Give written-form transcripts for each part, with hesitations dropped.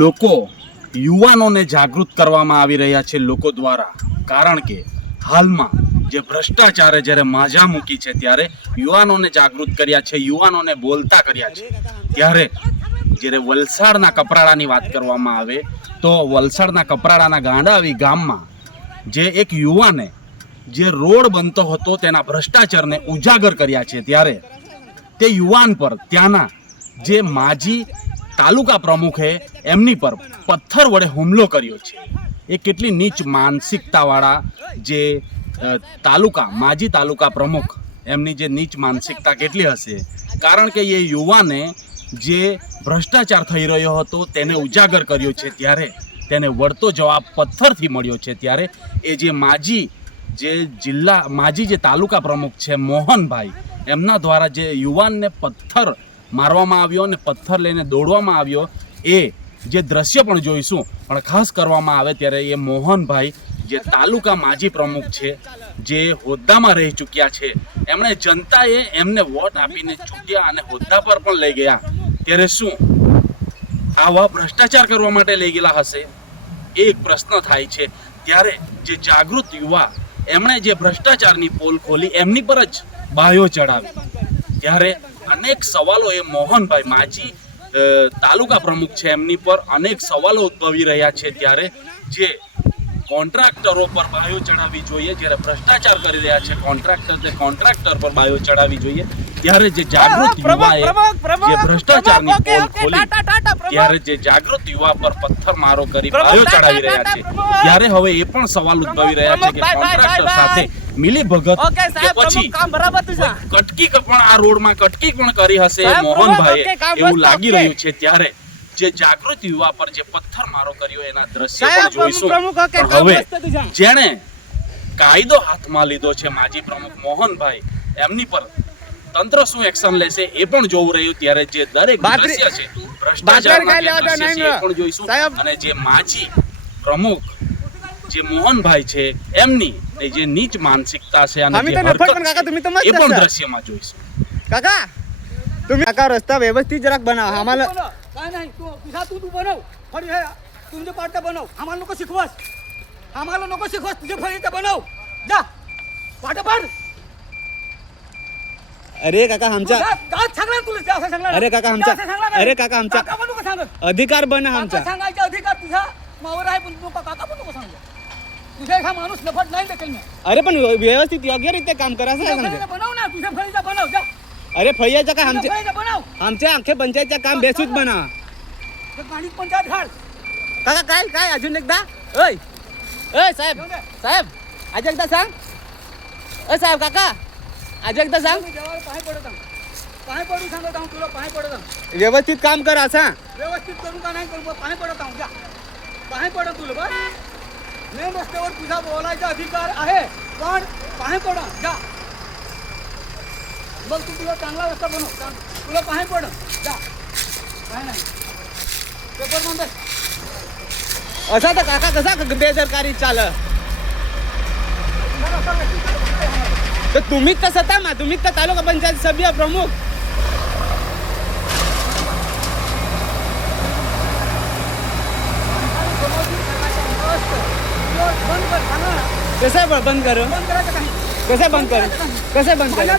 લોકો યુવાનોને જાગૃત કરવામાં આવી રહ્યા છે લોકો દ્વારા, કારણ કે હાલમાં જે ભ્રષ્ટાચારે જ્યારે માજા મૂકી છે ત્યારે યુવાનોને જાગૃત કર્યા છે, યુવાનોને બોલતા કર્યા છે. ત્યારે જ્યારે વલસાડના કપરાડાની વાત કરવામાં આવે તો વલસાડના કપરાડાના ગાંડાવી ગામમાં જે એક યુવાને જે રોડ બનતો હતો તેના ભ્રષ્ટાચારને ઉજાગર કર્યા છે. ત્યારે તે યુવાન પર ત્યાંના જે માજી તાલુકા પ્રમુખે એમની પર પથ્થર વડે હુમલો કર્યો છે. એ કેટલી નીચ માનસિકતાવાળા જે માજી તાલુકા પ્રમુખ, એમની જે નીચ માનસિકતા કેટલી હશે, કારણ કે એ યુવાને જે ભ્રષ્ટાચાર થઈ રહ્યો હતો તેને ઉજાગર કર્યો છે. ત્યારે તેને વળતો જવાબ પથ્થરથી મળ્યો છે. ત્યારે એ જે માજી જે તાલુકા પ્રમુખ છે મોહનભાઈ, એમના દ્વારા જે યુવાનને પથ્થર મારવામાં આવ્યો અને પથ્થર લઈને દોડવામાં આવ્યો, એ જે દ્રશ્ય પણ જોઈશું. પણ ખાસ કરવામાં આવે ત્યારે એ મોહનભાઈ જે તાલુકા માજી પ્રમુખ છે, જે હોદ્દામાં રહી ચૂક્યા છે, એમણે જનતાએ એમને વોટ આપીને ચૂંટ્યા અને હોદ્દા પર પણ લઈ ગયા. ત્યારે શું આવા ભ્રષ્ટાચાર કરવા માટે લઈ ગયેલા હશે? એ એક પ્રશ્ન થાય છે. ત્યારે જે જાગૃત યુવા, એમણે જે ભ્રષ્ટાચારની પોલ ખોલી, એમની પર જ બાયો ચડાવી. ત્યારે અનેક સવાલો એ મોહનભાઈ માજી તાલુકા પ્રમુખ છે, એમની પર અનેક સવાલો ઉદ્ભવી રહ્યા છે. ત્યારે જે કોન્ટ્રાક્ટરો પર બાયો ચડાવવી જોઈએ, જ્યારે ભ્રષ્ટાચાર કરી રહ્યા છે કોન્ટ્રાક્ટર, તે કોન્ટ્રાક્ટર પર બાયો ચડાવવી જોઈએ. ત્યારે જે જાગૃત યુવાએ જે ભ્રષ્ટાચારની પોલ ખોલી, ત્યારે જે જાગૃત યુવા પર પથ્થરમારો કરી બાયો ચડાવી રહ્યા છે. ત્યારે હવે એ પણ સવાલ ઉદ્ભવી રહ્યા છે કે કોન્ટ્રાક્ટર સાથે મિલી ભગત કે પછી કટકી પણ આ રોડમાં કટકી પણ કરી હશે મોહનભાઈએ, એવું લાગી રહ્યું છે. ત્યારે જે જાગૃત યુવા પર જે પથ્થરમારો કર્યો એના દ્રશ્ય પણ જોઈશું. હવે જેણે કાયદો હાથમાં લીધો છે માજી પ્રમુખ મોહનભાઈ, એમની પર તંત્ર શું એક્શન લેશે એ પણ જોવું રહ્યું. ત્યારે જે દરેક દ્રશ્ય છે ભ્રષ્ટાચારના જે દ્રશ્ય છે એ પણ જોઈશું. અને જે માજી પ્રમુખ જે મોહનભાઈ છે એમની જે નીચ માનસિકતા છે અને જે હરકત છે એ પણ દ્રશ્યમાં જોઈશું. કાકા तुम्ही काका रस्ता व्यवस्थित जरा बनाव. आम्हाला काय नाही तू बनव फळी हे तुमचे पार्ट बनव. आम्हाला नको शिकवास, आम्हाला नको शिकवास. तुझे फळीचं बनव जा पार्ट पाड. अरे काका आमचा दात सांगणार तुला जा असं सांगणार. अरे काका आमचा अरे काका आमचा काका पण नको सांगत. अधिकार बना आमचा. सांगायचा अधिकार तुझा मावर आहे, पण तू काका पण नको सांगू. तुझा हा माणूस लफट नाही देखील मी. अरे पण व्यवस्थित योग्य रीते काम करा असं सांगतो. बनव ना तुझ्या फळीचं बनव जा. अरे फळ्याचं काय आमचे बनव. आमच्या अख्खे पंचायतचं काम बेसूच बना. गाडीत पंचायत घाल. काका काय काय अजून एकदा ओय ओय साहेब साहेब आज एकदा सांग. ओ साहेब काका आज एकदा सांग. देवाला पाय पडत आहो, पाय पडू सांगत आहो तुला, पाय पडत आहो. व्यवस्थित काम कर असा. व्यवस्थित करू का नाही करू, पाय पडत आहो जा. पाय पडत तुला बस. मेन रस्त्यावर तुझा बोलायचा अधिकार आहे, पण पाय पड जा. बघ तू तुला चांगला रस्ता बनव, तुला पाय पड जा. काय नाही पेपर बंद. असा तर काका कसा बेदरकारी चाल. तर तुम्हीच तर सता मा, तुम्हीच तर तालुका पंचायत सभ्य प्रमुख. कसं बंद करू, कसं बंद करू, कसं बंद करू,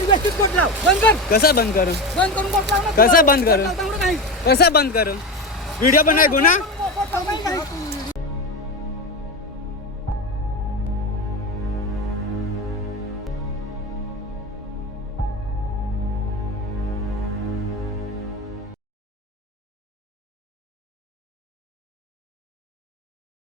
कसं बंद करू, कसं बंद करू, कसं बंद करू. व्हिडिओ बनाय गुन्हा.